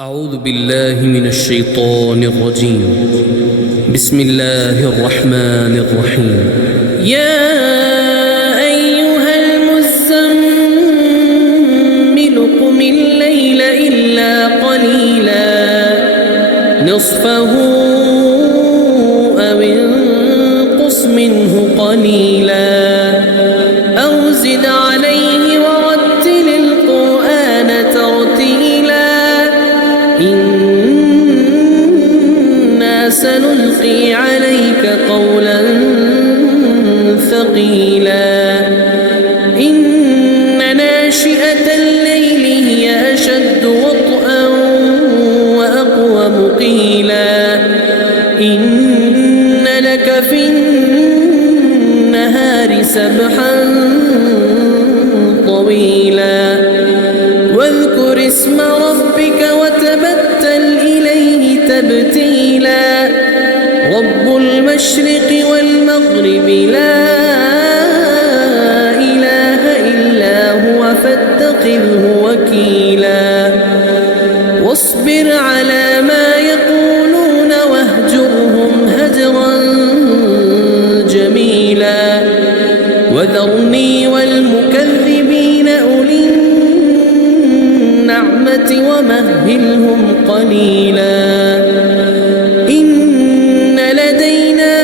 أعوذ بالله من الشيطان الرجيم. بسم الله الرحمن الرحيم. يا أيها المزمل قم الليل إلا قليلا نصفه أو انقص منه قليلا أو زد عليه ورتل القرآن ترتيلا إنا سنلقي عليك قولا ثقيلا إن ناشئة الليل هي أشد وطئا وأقوم قيلا إن لك في النهار سبحا طويلا واذكر اسم ربك وتبتل إليه تبتيلا رب المشرق والمغرب لا إله إلا هو فاتخذه وكيلا واصبر على ما يقولون واهجرهم هجرا جميلا وذرني والمكذبين أولي النعمة ومهلهم قليلا إن لدينا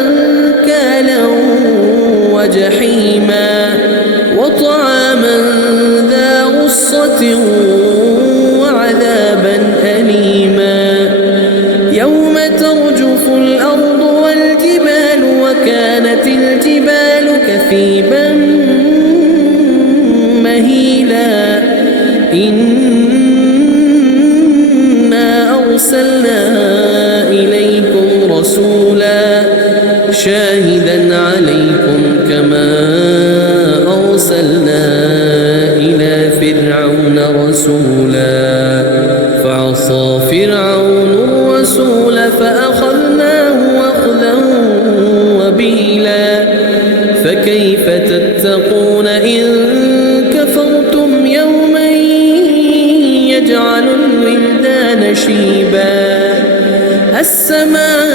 أنكالا وجحيما وطعاما ذا غصة وعذابا أليما يوم ترجف الأرض والجبال وكانت الجبال كثيبا مهيلا إنا أرسلنا إليكم رسولا شاهدا عليكم كما أرسلنا إلى فرعون رسولا فعصى فرعون الرسول فأخذناه أخذا وبيلا فكيف تتقون إن كفرتم يوما يجعل الولدان شيبا السماء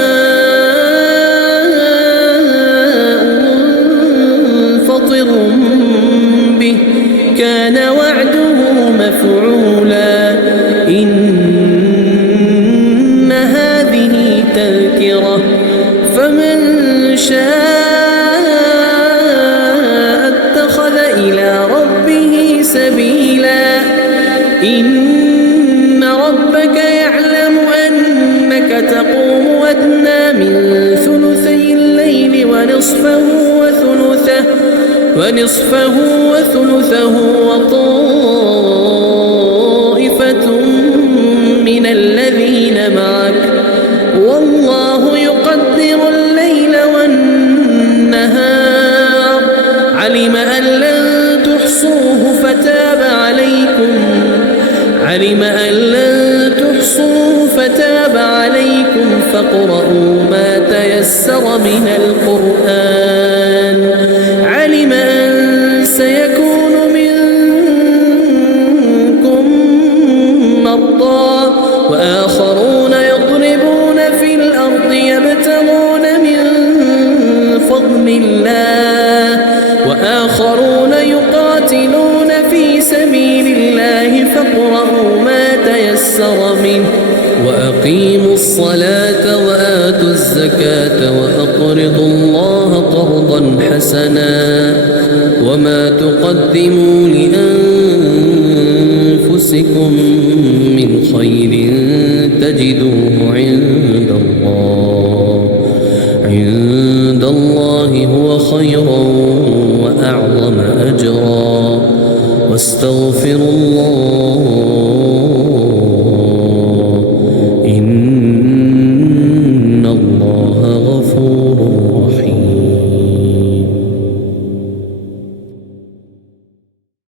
منفطر به كان وعده مفعولا إن هذه تذكرة فمن شاء اتخذ إلى ربه سبيلا إن ربك يعلم أنك تقوم أدنى من ثلثي الليل ونصفه وثلثه وطائفة من الذين معك والله يقدر الليل والنهار علم أن لن تحصوه فتاب عليكم فاقرؤوا ما تيسر من القرآن علم أن سيكون منكم مرضى وآخرون يضربون في الأرض يبتغون من فضل الله وآخرون يقاتلون في سبيل الله فاقرؤوا ما تيسر منه وأقيموا الصلاة وآتوا الزكاة وأقرضوا الله قرضا حسنا وما تقدموا لأنفسكم من خير تجدوه عند الله هو خيرا وأعظم أجرا واستغفروا الله